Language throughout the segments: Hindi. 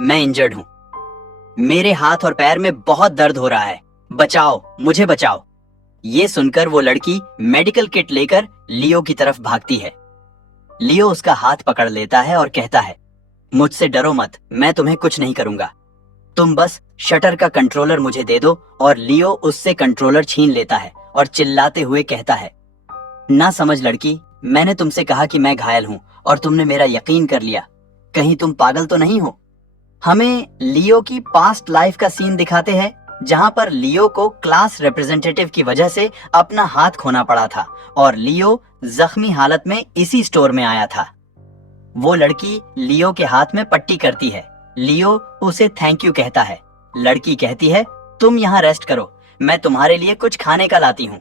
मैं इंजर्ड हूँ। मेरे हाथ और पैर में बहुत दर्द हो रहा है। बचाओ, मुझे बचाओ। ये सुनकर वो लड़की मेडिकल किट लेकर लियो की तरफ भागती है। लियो उसका हाथ पकड़ लेता है और कहता है, मुझसे डरो मत, मैं तुम्हें कुछ नहीं करूंगा। तुम बस शटर का कंट्रोलर मुझे दे दो। और लियो उससे कंट्रोलर छीन लेता है और चिल्लाते हुए कहता है, ना समझ लड़की, मैंने तुमसे कहा कि मैं घायल हूं और तुमने मेरा यकीन कर लिया। कहीं तुम पागल तो नहीं हो? हमें लियो की पास्ट लाइफ का सीन दिखाते हैं, जहां पर लियो को क्लास रिप्रेजेंटेटिव की वजह से अपना हाथ खोना पड़ा था और लियो जख्मी हालत में इसी स्टोर में आया था। वो लड़की लियो के हाथ में पट्टी करती है। लियो उसे थैंक यू कहता है। लड़की कहती है, तुम यहाँ रेस्ट करो, मैं तुम्हारे लिए कुछ खाने का लाती हूँ।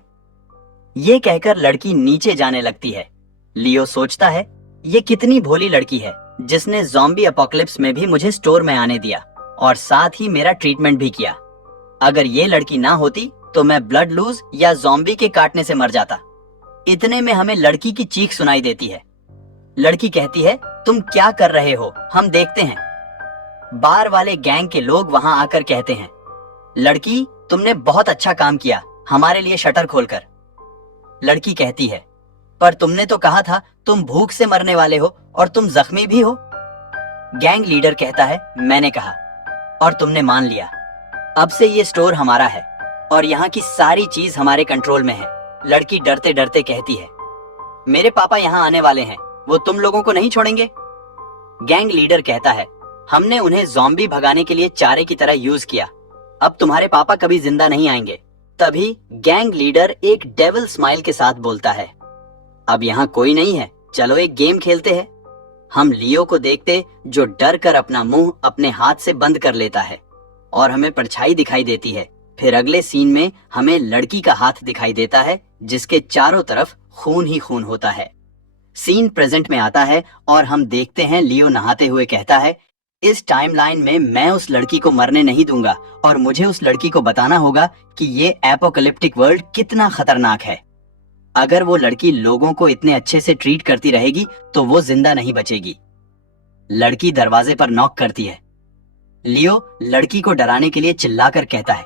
ये कहकर लड़की नीचे जाने लगती है। लियो सोचता है, ये कितनी भोली लड़की है जिसने ज़ॉम्बी अपोकलिप्स में भी मुझे स्टोर में आने दिया और साथ ही मेरा ट्रीटमेंट भी किया। अगर ये लड़की ना होती तो मैं ब्लड लूज या ज़ॉम्बी के काटने से मर जाता। इतने में हमें लड़की की चीख सुनाई देती है। लड़की कहती है, तुम क्या कर रहे हो, हम देखते हैं। बार वाले गैंग के लोग वहां आकर कहते हैं, लड़की तुमने बहुत अच्छा काम किया हमारे लिए शटर खोलकर। लड़की कहती है, पर तुमने तो कहा था तुम भूख से मरने वाले हो और तुम जख्मी भी हो। गैंग लीडर कहता है, मैंने कहा और तुमने मान लिया। अब से ये स्टोर हमारा है और यहाँ की सारी चीज हमारे कंट्रोल में है। लड़की डरते डरते कहती है, मेरे पापा यहाँ आने वाले हैं, वो तुम लोगों को नहीं छोड़ेंगे। गैंग लीडर कहता है, हमने उन्हें ज़ॉम्बी भगाने के लिए चारे की तरह यूज किया, अब तुम्हारे पापा कभी जिंदा नहीं आएंगे। तभी गैंग लीडर एक डेविल स्माइल के साथ बोलता है, अब यहाँ कोई नहीं है, चलो एक गेम खेलते हैं। हम लियो को देखते जो डर कर अपना मुंह अपने हाथ से बंद कर लेता है और हमें परछाई दिखाई देती है। फिर अगले सीन में हमें लड़की का हाथ दिखाई देता है जिसके चारों तरफ खून ही खून होता है। सीन प्रेजेंट में आता है और हम देखते हैं लियो नहाते हुए कहता है, इस टाइमलाइन में मैं उस लड़की को मरने नहीं दूंगा और मुझे उस लड़की को बताना होगा कि ये एपोकलिप्टिक वर्ल्ड कितना खतरनाक है। अगर वो लड़की लोगों को इतने अच्छे से ट्रीट करती रहेगी तो वो जिंदा नहीं बचेगी। लड़की दरवाजे पर नॉक करती है। लियो लड़की को डराने के लिए चिल्लाकर कहता है,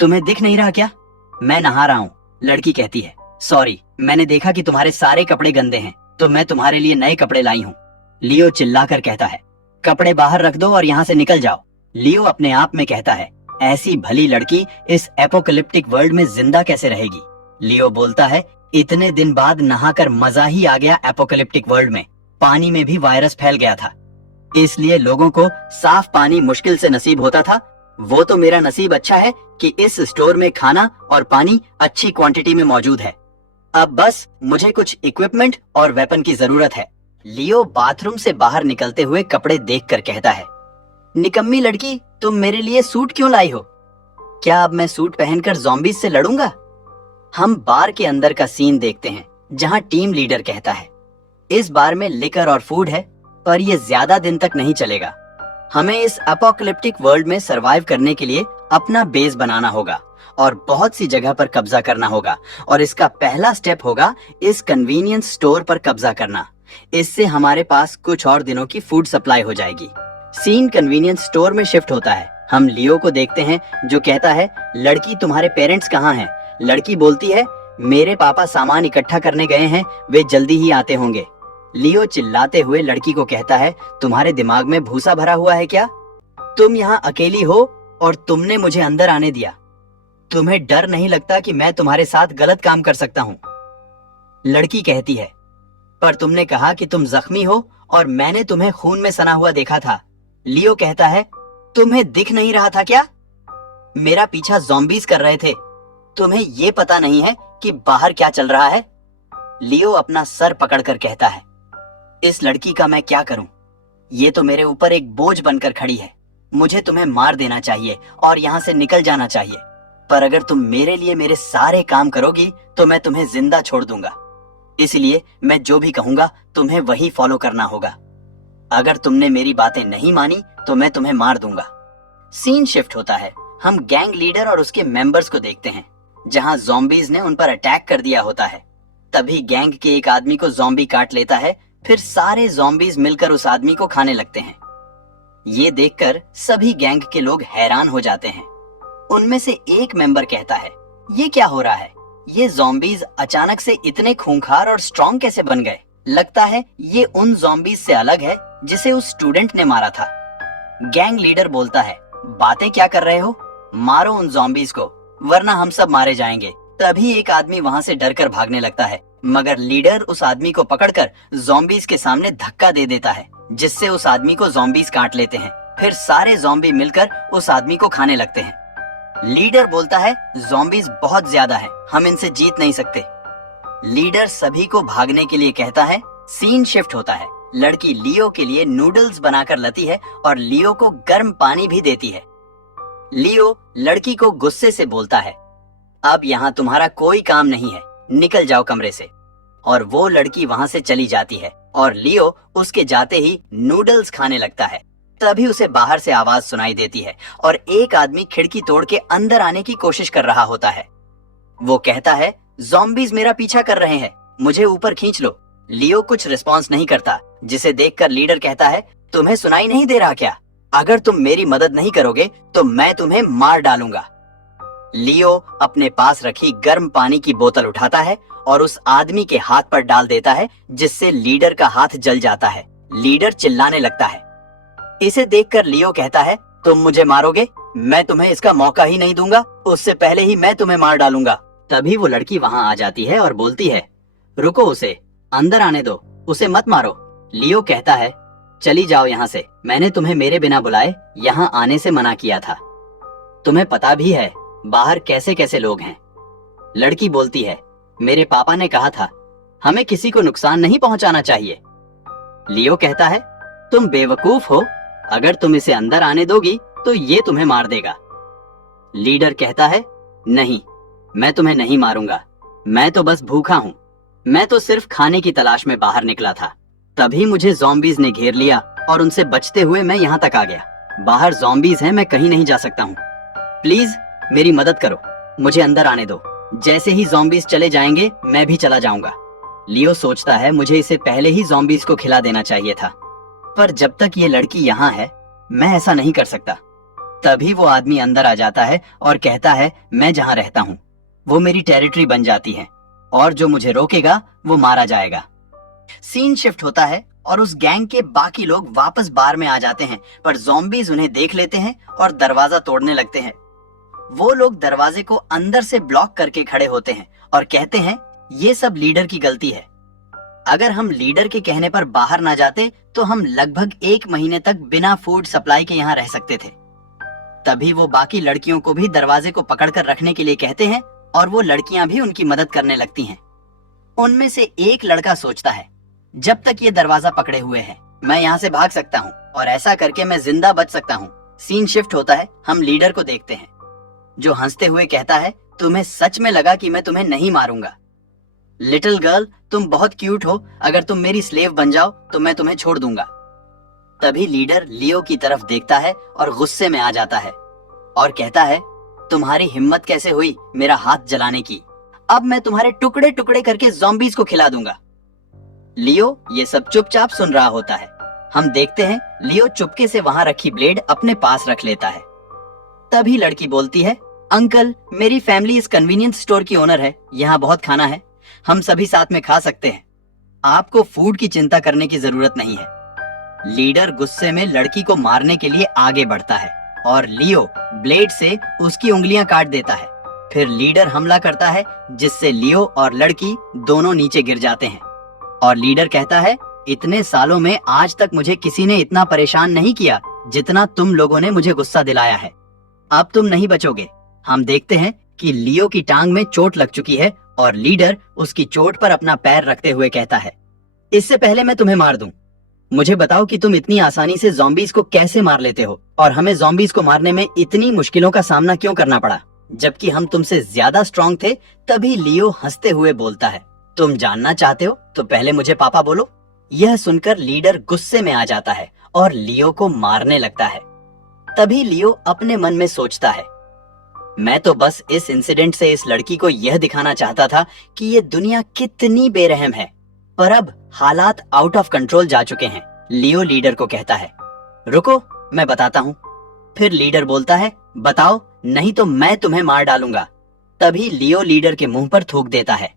तुम्हें दिख नहीं रहा क्या? मैं नहा रहा हूँ। लड़की कहती है, सॉरी, मैंने देखा कि तुम्हारे सारे कपड़े गंदे हैं तो मैं तुम्हारे लिए नए कपड़े लाई हूँ। लियो चिल्लाकर कहता है, कपड़े बाहर रख दो और यहाँ से निकल जाओ। लियो अपने आप में कहता है, ऐसी भली लड़की इस एपोकलिप्टिक वर्ल्ड में जिंदा कैसे रहेगी? लियो बोलता है, इतने दिन बाद नहाकर मजा ही आ गया। एपोकलिप्टिक वर्ल्ड में पानी में भी वायरस फैल गया था, इसलिए लोगों को साफ पानी मुश्किल से नसीब होता था। वो तो मेरा नसीब अच्छा है कि इस स्टोर में खाना और पानी अच्छी क्वांटिटी में मौजूद है। अब बस मुझे कुछ इक्विपमेंट और वेपन की जरूरत है। लियो बाथरूम से बाहर निकलते हुए कपड़े देखकर कहता है, निकम्मी लड़की, तुम मेरे लिए सूट क्यों लाई हो? क्या अब मैं सूट पहनकर ज़ॉम्बीज से लड़ूंगा? हम बार के अंदर का सीन देखते हैं जहां टीम लीडर कहता है, इस बार में लिकर और फूड है पर यह ज्यादा दिन तक नहीं चलेगा। हमें इस एपोकलिप्टिक वर्ल्ड में सरवाइव करने के लिए अपना बेस बनाना होगा और बहुत सी जगह पर कब्जा करना होगा और इसका पहला स्टेप होगा इस कन्वीनियंस स्टोर पर कब्जा करना। इससे हमारे पास कुछ और दिनों की फूड सप्लाई हो जाएगी। सीन कन्वीनियंस स्टोर में शिफ्ट होता है। हम लियो को देखते हैं जो कहता है, लड़की तुम्हारे पेरेंट्स कहाँ हैं? लड़की बोलती है, मेरे पापा सामान इकट्ठा करने गए हैं, वे जल्दी ही आते होंगे। लियो चिल्लाते हुए लड़की को कहता है, तुम्हारे दिमाग में भूसा भरा हुआ है क्या? तुम यहाँ अकेली हो और तुमने मुझे अंदर आने दिया। तुम्हें डर नहीं लगता कि मैं तुम्हारे साथ गलत काम कर सकता हूँ? लड़की कहती है, पर तुमने कहा कि तुम जख्मी हो और मैंने तुम्हें खून में सना हुआ देखा था। लियो कहता है, तुम्हें दिख नहीं रहा था क्या? मेरा पीछा ज़ॉम्बीज कर रहे थे। तुम्हें ये पता नहीं है कि बाहर क्या चल रहा है? लियो अपना सर पकड़कर कहता है, इस लड़की का मैं क्या करूं? ये तो मेरे ऊपर एक बोझ बनकर खड़ी है। मुझे तुम्हें मार देना चाहिए और यहाँ से निकल जाना चाहिए, पर अगर तुम मेरे लिए मेरे सारे काम करोगी तो मैं तुम्हें जिंदा छोड़ दूंगा। इसलिए मैं जो भी कहूंगा तुम्हें वही फॉलो करना होगा। अगर तुमने मेरी बातें नहीं मानी तो मैं तुम्हें मार दूंगा। सीन शिफ्ट होता है। हम गैंग लीडर और उसके मेंबर्स को देखते हैं जहां ज़ॉम्बीज ने उन पर अटैक कर दिया होता है। तभी गैंग के एक आदमी को ज़ॉम्बी काट लेता है। फिर सारे ज़ॉम्बीज मिलकर उस आदमी को खाने लगते हैं। ये देखकर सभी गैंग के लोग हैरान हो जाते हैं। उनमें से एक मेंबर कहता है, ये क्या हो रहा है? ये ज़ॉम्बीज अचानक से इतने खूंखार और स्ट्रॉन्ग कैसे बन गए? लगता है ये उन ज़ॉम्बीज से अलग है जिसे उस स्टूडेंट ने मारा था। गैंग लीडर बोलता है, बातें क्या कर रहे हो? मारो उन ज़ॉम्बीज को, वरना हम सब मारे जाएंगे। तभी एक आदमी वहां से डरकर भागने लगता है, मगर लीडर उस आदमी को पकड़कर ज़ॉम्बीज के सामने धक्का दे देता है, जिससे उस आदमी को ज़ॉम्बीज काट लेते हैं। फिर सारे ज़ॉम्बी मिलकर उस आदमी को खाने लगते हैं। लीडर बोलता है, ज़ॉम्बीज बहुत ज्यादा हैं, हम इनसे जीत नहीं सकते। लीडर सभी को भागने के लिए कहता है। सीन शिफ्ट होता है। लड़की लियो के लिए नूडल्स बनाकर लाती है और लियो को गर्म पानी भी देती है। लियो लड़की को गुस्से से बोलता है, अब यहाँ तुम्हारा कोई काम नहीं है, निकल जाओ कमरे से। और वो लड़की वहां से चली जाती है और लियो उसके जाते ही नूडल्स खाने लगता है। तभी उसे बाहर से आवाज सुनाई देती है और एक आदमी खिड़की तोड़ के अंदर आने की कोशिश कर रहा होता है। वो कहता है, ज़ॉम्बीज मेरा पीछा कर रहे हैं, मुझे ऊपर खींच लो। लियो कुछ रिस्पॉन्स नहीं करता, जिसे देखकर लीडर कहता है, तुम्हें सुनाई नहीं दे रहा क्या? अगर तुम मेरी मदद नहीं करोगे तो मैं तुम्हें मार डालूंगा। लियो अपने पास रखी गर्म पानी की बोतल उठाता है और उस आदमी के हाथ पर डाल देता है, जिससे लीडर का हाथ जल जाता है। लीडर चिल्लाने लगता है। इसे देखकर लियो कहता है, तुम मुझे मारोगे? मैं तुम्हें इसका मौका ही नहीं दूंगा, उससे पहले ही मैं तुम्हें मार डालूंगा। तभी वो लड़की वहां आ जाती है और बोलती है, रुको, उसे अंदर आने दो, उसे मत मारो। लियो कहता है, चली जाओ यहाँ से, मैंने तुम्हें मेरे बिना बुलाए यहाँ आने से मना किया था। तुम्हें पता भी है बाहर कैसे कैसे लोग हैं। लड़की बोलती है, मेरे पापा ने कहा था हमें किसी को नुकसान नहीं पहुंचाना चाहिए। लियो कहता है, तुम बेवकूफ हो, अगर तुम इसे अंदर आने दोगी तो ये तुम्हें मार देगा। लीडर कहता है, नहीं, मैं तुम्हें नहीं मारूंगा, मैं तो बस भूखा हूं, मैं तो सिर्फ खाने की तलाश में बाहर निकला था। तभी मुझे ज़ॉम्बीज ने घेर लिया और उनसे बचते हुए मैं यहाँ तक आ गया। बाहर ज़ॉम्बीज हैं, मैं कहीं नहीं जा सकता हूँ। प्लीज मेरी मदद करो, मुझे अंदर आने दो। जैसे ही ज़ॉम्बीज चले जाएंगे मैं भी चला जाऊंगा। लियो सोचता है, मुझे इसे पहले ही ज़ॉम्बीज को खिला देना चाहिए था, पर जब तक ये लड़की यहाँ है मैं ऐसा नहीं कर सकता। तभी वो आदमी अंदर आ जाता है और कहता है, मैं जहाँ रहता हूँ वो मेरी टेरिटरी बन जाती है और जो मुझे रोकेगा वो मारा जाएगा। सीन शिफ्ट होता है और उस गैंग के बाकी लोग वापस बार में आ जाते हैं, पर ज़ॉम्बीज उन्हें देख लेते हैं और दरवाजा तोड़ने लगते हैं। वो लोग दरवाजे को अंदर से ब्लॉक करके खड़े होते हैं और कहते हैं, ये सब लीडर की गलती है। अगर हम लीडर के कहने पर बाहर ना जाते तो हम लगभग 1 महीने तक बिना फूड सप्लाई के यहाँ रह सकते थे। तभी वो बाकी लड़कियों को भी दरवाजे को पकड़कर रखने के लिए कहते हैं और वो लड़कियां भी उनकी मदद करने लगती हैं। उनमें से एक लड़का सोचता है, जब तक ये दरवाजा पकड़े हुए है मैं यहाँ से भाग सकता हूँ और ऐसा करके मैं जिंदा बच सकता हूँ। सीन शिफ्ट होता है, हम लीडर को देखते हैं जो हंसते हुए कहता है, तुम्हें सच में लगा कि मैं तुम्हें नहीं मारूंगा? लिटिल गर्ल, तुम बहुत क्यूट हो, अगर तुम मेरी स्लेव बन जाओ तो मैं तुम्हें छोड़ दूंगा। तभी लीडर लियो की तरफ देखता है और गुस्से में आ जाता है और कहता है, तुम्हारी हिम्मत कैसे हुई मेरा हाथ जलाने की? अब मैं तुम्हारे टुकड़े टुकड़े करके ज़ॉम्बीज को खिला दूंगा। लियो ये सब चुपचाप सुन रहा होता है। हम देखते हैं लियो चुपके से वहां रखी ब्लेड अपने पास रख लेता है। तभी लड़की बोलती है, अंकल, मेरी फैमिली इस कन्वीनियंस स्टोर की ओनर है, यहाँ बहुत खाना है, हम सभी साथ में खा सकते हैं, आपको फूड की चिंता करने की जरूरत नहीं है। लीडर गुस्से में लड़की को मारने के लिए आगे बढ़ता है और लियो ब्लेड से उसकी उंगलियां काट देता है। फिर लीडर हमला करता है, जिससे लियो और लड़की दोनों नीचे गिर जाते हैं और लीडर कहता है, इतने सालों में आज तक मुझे किसी ने इतना परेशान नहीं किया जितना तुम लोगों ने मुझे गुस्सा दिलाया है। अब तुम नहीं बचोगे। हम देखते हैं कि लियो की टांग में चोट लग चुकी है और लीडर उसकी चोट पर अपना पैर रखते हुए कहता है, इससे पहले मैं तुम्हें मार दूं, मुझे बताओ कि तुम इतनी आसानी से ज़ॉम्बीज को कैसे मार लेते हो और हमें ज़ॉम्बीज को मारने में इतनी मुश्किलों का सामना क्यों करना पड़ा, जबकि हम तुमसे ज्यादा स्ट्रॉन्ग थे। तभी लियो हंसते हुए बोलता है, तुम जानना चाहते हो तो पहले मुझे पापा बोलो। यह सुनकर लीडर गुस्से में आ जाता है और लियो को मारने लगता है। तभी लियो अपने मन में सोचता है, मैं तो बस इस इंसिडेंट से इस लड़की को यह दिखाना चाहता था कि ये दुनिया कितनी बेरहम है, पर अब हालात आउट ऑफ कंट्रोल जा चुके हैं। लियो लीडर को कहता है, रुको, मैं बताता हूँ। फिर लीडर बोलता है, बताओ नहीं तो मैं तुम्हें मार डालूंगा। तभी लियो लीडर के मुंह पर थूक देता है।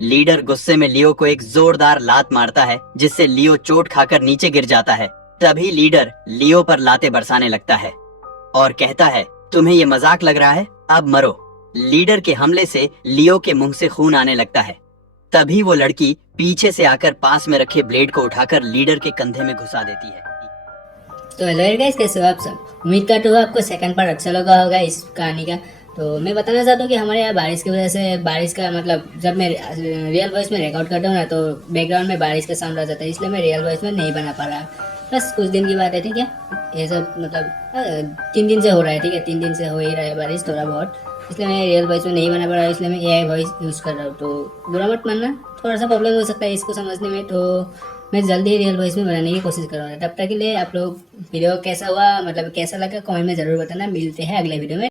लीडर गुस्से में लियो को एक जोरदार लात मारता है, जिससे लियो चोट खाकर नीचे गिर जाता है। तभी लीडर लियो पर लातें बरसाने लगता है और कहता है, तुम्हें ये मजाक लग रहा है, अब मरो। लीडर के हमले से लियो के मुंह से खून आने लगता है। तभी वो लड़की पीछे से आकर पास में रखे ब्लेड को उठाकर लीडर के कंधे में घुसा देती है। तो हेलो गाइस, कैसे हो आप सब। उम्मीद करता हूँ आपको सेकंड पार्ट अच्छा लगा होगा इस कहानी का। तो मैं बताना चाहता हूँ कि हमारे यहाँ बारिश की वजह से, बारिश का मतलब जब मैं रियल वॉइस में रिकॉर्ड करता हूँ ना, तो बैकग्राउंड में बारिश का साउंड आ जाता है, इसलिए मैं रियल वॉइस में नहीं बना पा रहा। बस कुछ दिन की बात है, ठीक है। ये सब मतलब 3 दिन से हो रहा है, ठीक है। 3 दिन से हो ही रहा है बारिश थोड़ा बहुत, इसलिए मैं रियल वॉइस में नहीं बना पा रहा, इसलिए मैं AI वॉइस यूज़ कर रहा हूँ। तो बुरा मत मानना, थोड़ा सा प्रॉब्लम हो सकता है इसको समझने में। तो मैं जल्दी ही रियल वॉइस में बनाने की कोशिश कर रहा हूँ। तब तक के लिए आप लोग वीडियो कैसा हुआ, मतलब कैसा लगा, कमेंट में ज़रूर बताना। मिलते हैं अगले वीडियो में।